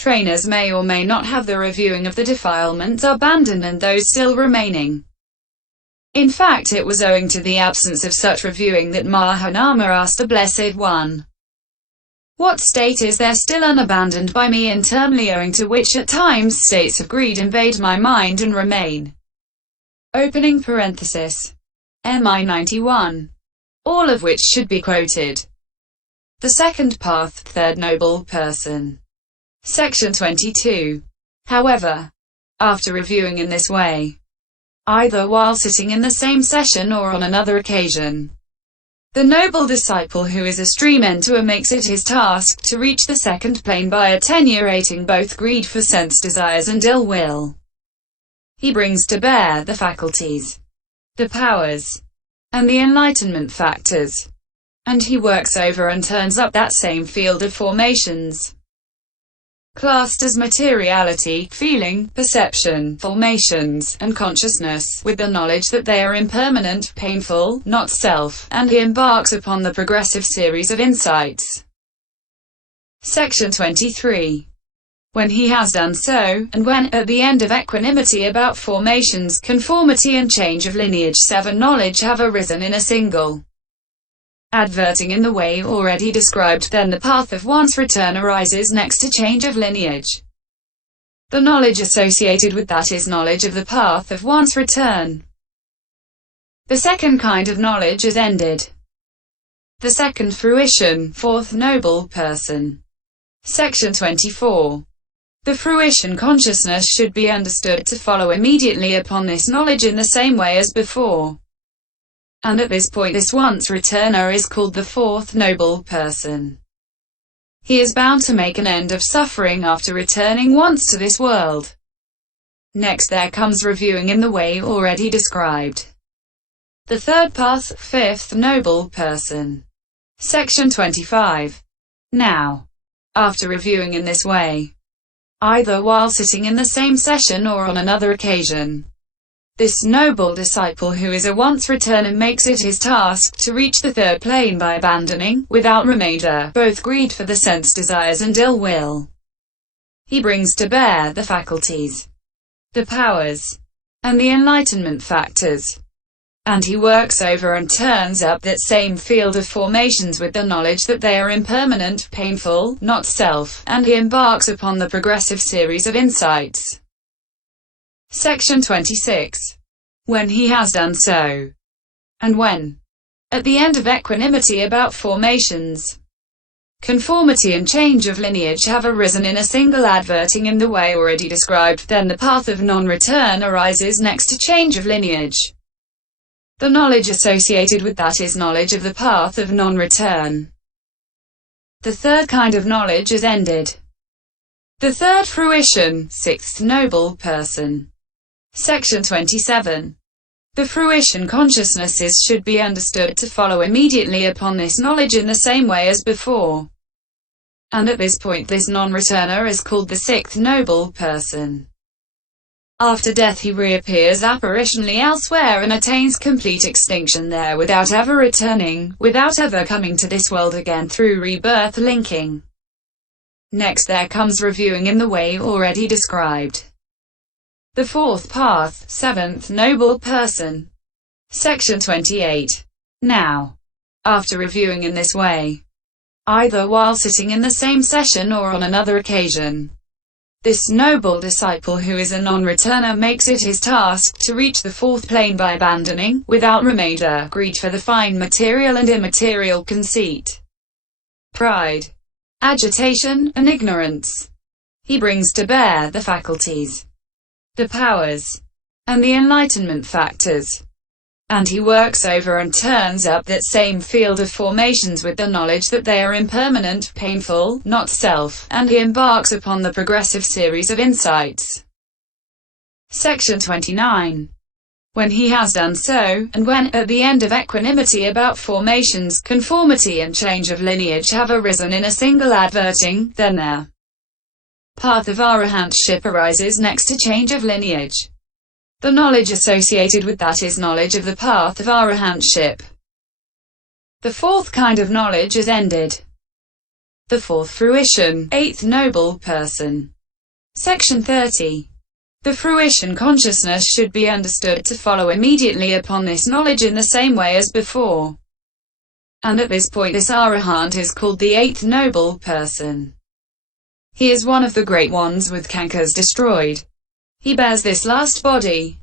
Trainers may or may not have the reviewing of the defilements abandoned and those still remaining. In fact, it was owing to the absence of such reviewing that Mahanama asked the Blessed One, "What state is there still unabandoned by me internally, owing to which at times states of greed invade my mind and remain?" Opening parenthesis. MI 91. All of which should be quoted. The Second Path, Third Noble Person. Section 22. However, after reviewing in this way, either while sitting in the same session or on another occasion, the noble disciple who is a stream enterer makes it his task to reach the second plane by attenuating both greed for sense desires and ill will. He brings to bear the faculties, the powers, and the enlightenment factors, and he works over and turns up that same field of formations, classed as materiality, feeling, perception, formations, and consciousness, with the knowledge that they are impermanent, painful, not self, and he embarks upon the progressive series of insights. Section 23. When he has done so, and when, at the end of equanimity about formations, conformity and change of lineage, 7 knowledge have arisen in a single adverting in the way already described, then the path of once return arises next to change of lineage. The knowledge associated with that is knowledge of the path of once return. The second kind of knowledge is ended. The second fruition, Fourth Noble Person. Section 24. The fruition consciousness should be understood to follow immediately upon this knowledge in the same way as before. And at this point this once returner is called the Fourth Noble Person. He is bound to make an end of suffering after returning once to this world. Next there comes reviewing in the way already described. The third path, Fifth Noble Person. Section 25. Now, after reviewing in this way, either while sitting in the same session or on another occasion, this noble disciple who is a once returner makes it his task to reach the third plane by abandoning, without remainder, both greed for the sense desires and ill will. He brings to bear the faculties, the powers, and the enlightenment factors, and he works over and turns up that same field of formations with the knowledge that they are impermanent, painful, not self, and he embarks upon the progressive series of insights. Section 26. When he has done so, and when, at the end of equanimity about formations, conformity and change of lineage have arisen in a single adverting in the way already described, then the path of non-return arises next to change of lineage. The knowledge associated with that is knowledge of the path of non-return. The third kind of knowledge is ended. The third fruition, Sixth Noble Person. Section 27. The fruition consciousnesses should be understood to follow immediately upon this knowledge in the same way as before. And at this point this non-returner is called the Sixth Noble Person. After death he reappears apparitionally elsewhere and attains complete extinction there without ever returning, without ever coming to this world again through rebirth linking. Next there comes reviewing in the way already described. The fourth path, Seventh Noble Person. Section 28. Now, after reviewing in this way, either while sitting in the same session or on another occasion, this noble disciple who is a non-returner makes it his task to reach the fourth plane by abandoning, without remainder, greed for the fine material and immaterial conceit, pride, agitation, and ignorance. He brings to bear the faculties, the powers, and the enlightenment factors, and he works over and turns up that same field of formations with the knowledge that they are impermanent, painful, not self, and he embarks upon the progressive series of insights. Section 29. When he has done so, and when, at the end of equanimity about formations, conformity and change of lineage have arisen in a single adverting, then their path of arahantship arises next to change of lineage. The knowledge associated with that is knowledge of the path of arahantship. The fourth kind of knowledge is ended. The fourth fruition, eighth noble person. Section 30. The fruition consciousness should be understood to follow immediately upon this knowledge in the same way as before. And at this point this arahant is called the eighth noble person. He is one of the great ones with cankers destroyed. He bears this last body.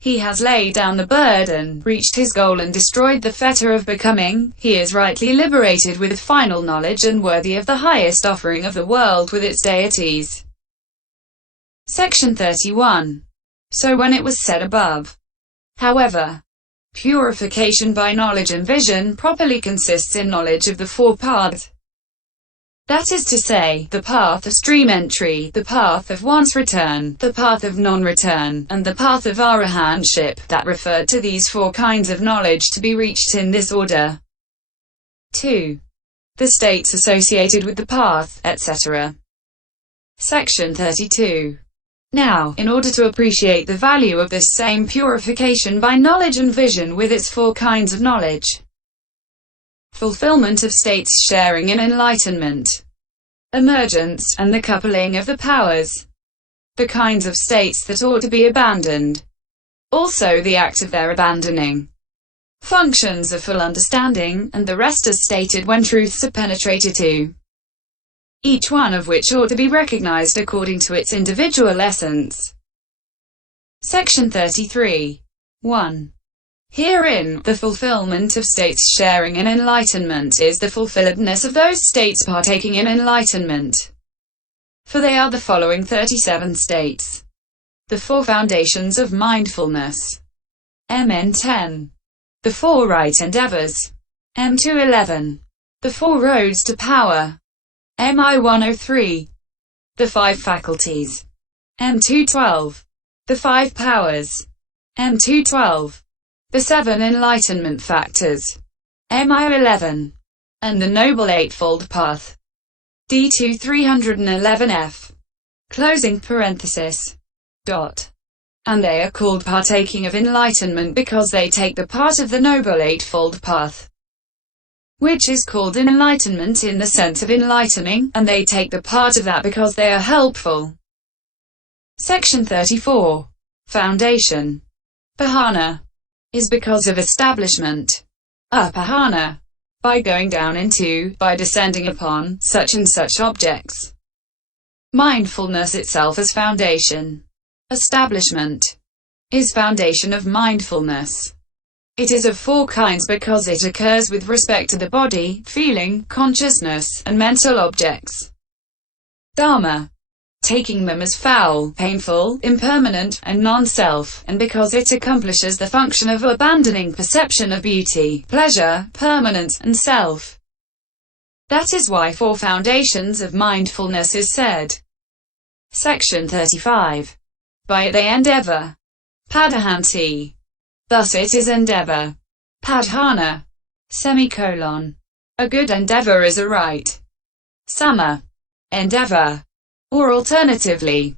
He has laid down the burden, reached his goal and destroyed the fetter of becoming. He is rightly liberated with final knowledge and worthy of the highest offering of the world with its deities. Section 31. So when it was said above, however, purification by knowledge and vision properly consists in knowledge of the four paths. That is to say, the path of stream entry, the path of once return, the path of non-return, and the path of arahantship, that referred to these four kinds of knowledge to be reached in this order. 2. The states associated with the path, etc. Section 32. Now, in order to appreciate the value of this same purification by knowledge and vision with its four kinds of knowledge, fulfillment of states sharing in enlightenment, emergence, and the coupling of the powers, the kinds of states that ought to be abandoned, also the act of their abandoning, functions of full understanding, and the rest as stated when truths are penetrated to, each one of which ought to be recognized according to its individual essence. Section 33. 1. Herein, the fulfillment of states sharing in enlightenment is the fulfilledness of those states partaking in enlightenment. For they are the following 37 states. The four foundations of mindfulness. Mn 10. The four right endeavors. M211. The four roads to power. MI 103. The five faculties. M212. The five powers. M212. The seven enlightenment factors. MI 11. And the Noble Eightfold Path. D2 311F. Closing parenthesis. Dot. And they are called partaking of enlightenment because they take the part of the Noble Eightfold Path, which is called enlightenment in the sense of enlightening, and they take the part of that because they are helpful. Section 34. Foundation. Bhana. Is because of establishment. Upahana. By going down into, by descending upon, such and such objects. Mindfulness itself as foundation. Establishment. Is foundation of mindfulness. It is of four kinds because it occurs with respect to the body, feeling, consciousness, and mental objects. Dharma. Taking them as foul, painful, impermanent, and non-self, and because it accomplishes the function of abandoning perception of beauty, pleasure, permanence, and self. That is why four foundations of mindfulness is said. Section 35. By it they endeavor. Padahanti. Thus it is endeavor. Padhana. Semicolon. A good endeavor is a right. Sama. Endeavor. Or alternatively,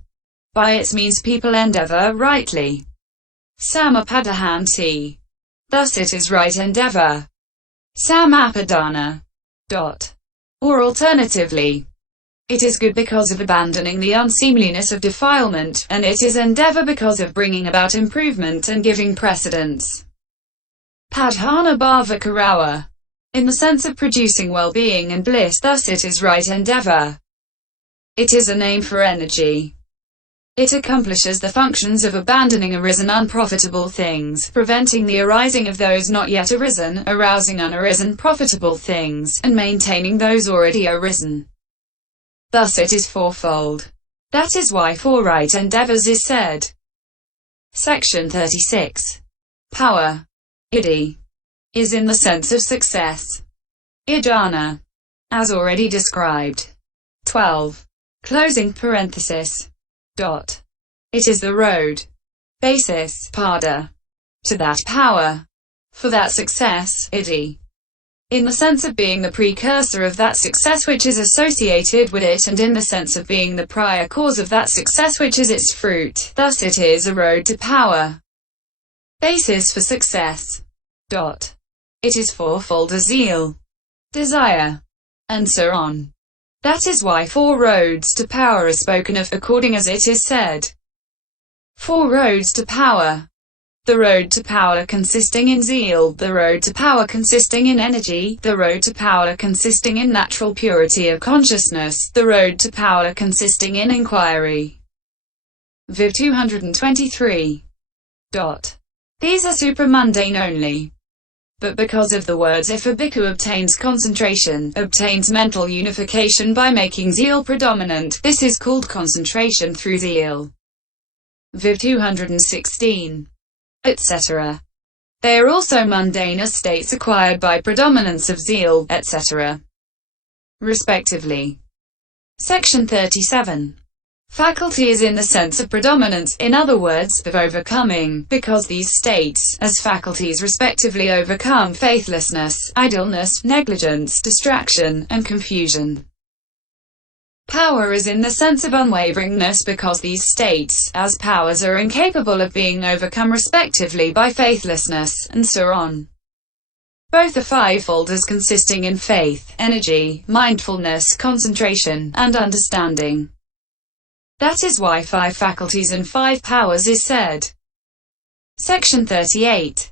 by its means people endeavor rightly. Samapadahanti. Thus it is right endeavor. Samapadana. Dot. Or alternatively, it is good because of abandoning the unseemliness of defilement, and it is endeavor because of bringing about improvement and giving precedence. Padhana bhava karawa. In the sense of producing well-being and bliss, thus it is right endeavor. It is a name for energy. It accomplishes the functions of abandoning arisen unprofitable things, preventing the arising of those not yet arisen, arousing unarisen profitable things, and maintaining those already arisen. Thus it is fourfold. That is why four right endeavors is said. Section 36. Power. Iddhi. Is in the sense of success. Idana. As already described. 12. Closing parenthesis. Dot. It is the road. Basis, pada. To that power. For that success, iddhi. In the sense of being the precursor of that success which is associated with it, and in the sense of being the prior cause of that success which is its fruit. Thus it is a road to power. Basis for success. Dot. It is fourfold: zeal, desire, and so on. That is why 4 roads to power are spoken of, according as it is said. 4 roads to power. The road to power consisting in zeal, the road to power consisting in energy, the road to power consisting in natural purity of consciousness, the road to power consisting in inquiry. Viv 223. These are supramundane only. But because of the words, if a bhikkhu obtains concentration, obtains mental unification by making zeal predominant, this is called concentration through zeal. Viv 216. Etc. They are also mundane as states acquired by predominance of zeal, etc. respectively. Section 37. Faculties in the sense of predominance, in other words, of overcoming, because these states, as faculties respectively overcome faithlessness, idleness, negligence, distraction, and confusion. Power is in the sense of unwaveringness, because these states, as powers, are incapable of being overcome respectively by faithlessness, and so on. Both are fivefold as consisting in faith, energy, mindfulness, concentration, and understanding. That is why 5 faculties and 5 powers is said. Section 38.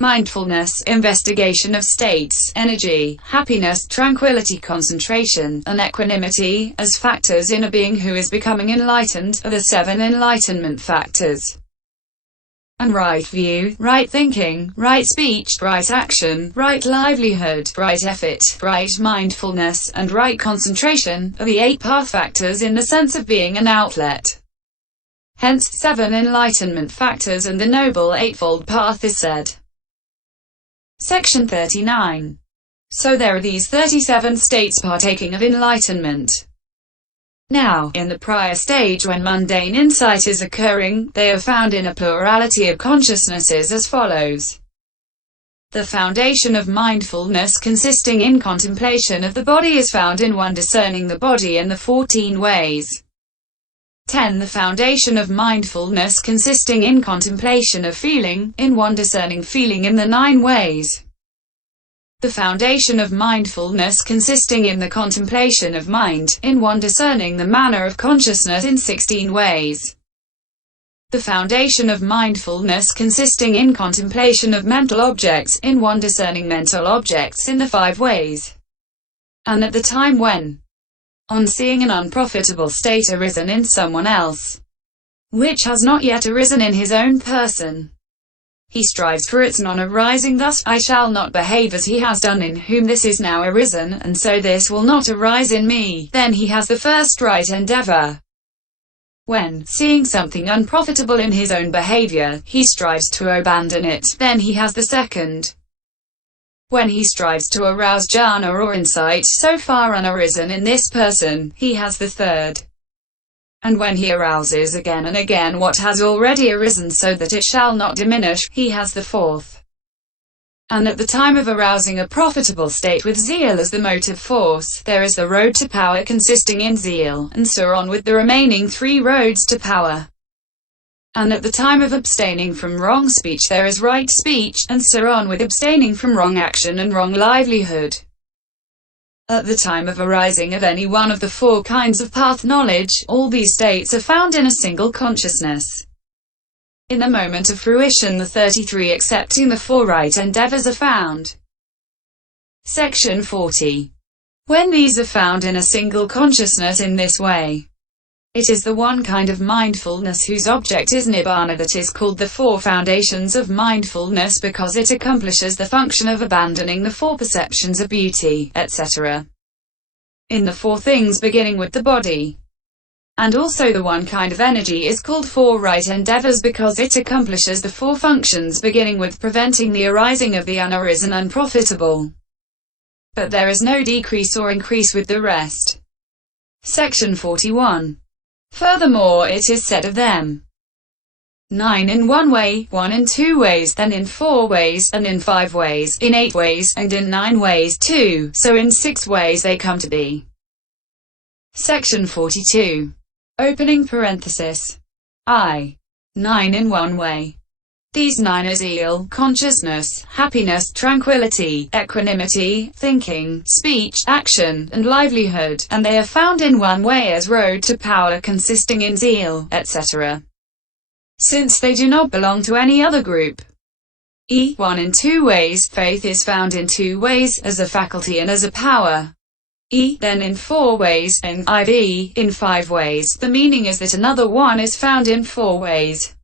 Mindfulness, investigation of states, energy, happiness, tranquility, concentration, and equanimity, as factors in a being who is becoming enlightened, are the 7 enlightenment factors. And right view, right thinking, right speech, right action, right livelihood, right effort, right mindfulness, and right concentration, are the 8 path factors in the sense of being an outlet. Hence, 7 enlightenment factors and the Noble Eightfold Path is said. Section 39. So there are these 37 states partaking of enlightenment. Now, in the prior stage when mundane insight is occurring, they are found in a plurality of consciousnesses as follows. The foundation of mindfulness consisting in contemplation of the body is found in one discerning the body in the 14 ways. 10. The foundation of mindfulness consisting in contemplation of feeling, in one discerning feeling in the 9 ways. The foundation of mindfulness consisting in the contemplation of mind, in one discerning the manner of consciousness in 16 ways. The foundation of mindfulness consisting in contemplation of mental objects, in one discerning mental objects in the 5 ways. And at the time when, on seeing an unprofitable state arisen in someone else, which has not yet arisen in his own person, he strives for its non-arising, thus, I shall not behave as he has done in whom this is now arisen, and so this will not arise in me. Then he has the first right endeavor. When, seeing something unprofitable in his own behavior, he strives to abandon it, then he has the second. When he strives to arouse jhana or insight so far unarisen in this person, he has the third. And when he arouses again and again what has already arisen so that it shall not diminish, he has the fourth. And at the time of arousing a profitable state with zeal as the motive force, there is the road to power consisting in zeal, and so on with the remaining 3 roads to power. And at the time of abstaining from wrong speech there is right speech, and so on with abstaining from wrong action and wrong livelihood. At the time of arising of any one of the 4 kinds of path knowledge, all these states are found in a single consciousness. In the moment of fruition the 33 excepting the 4 right endeavors are found. Section 40. When these are found in a single consciousness in this way, it is the one kind of mindfulness whose object is nibbana that is called the 4 foundations of mindfulness, because it accomplishes the function of abandoning the 4 perceptions of beauty, etc. in the 4 things beginning with the body. And also the one kind of energy is called 4 right endeavors, because it accomplishes the 4 functions beginning with preventing the arising of the unarisen unprofitable. But there is no decrease or increase with the rest. Section 41. Furthermore it is said of them, 9 in 1 way, 1 in 2 ways, then in 4 ways, and in 5 ways, in 8 ways, and in 9 ways too, so in 6 ways they come to be. Section 42. Opening parenthesis. 9 in 1 way. These 9 are zeal, consciousness, happiness, tranquility, equanimity, thinking, speech, action, and livelihood, and they are found in one way as road to power consisting in zeal, etc. Since they do not belong to any other group. 1 in 2 ways, faith is found in 2 ways, as a faculty and as a power. Then in 4 ways, and IV, in 5 ways. The meaning is that another one is found in 4 ways.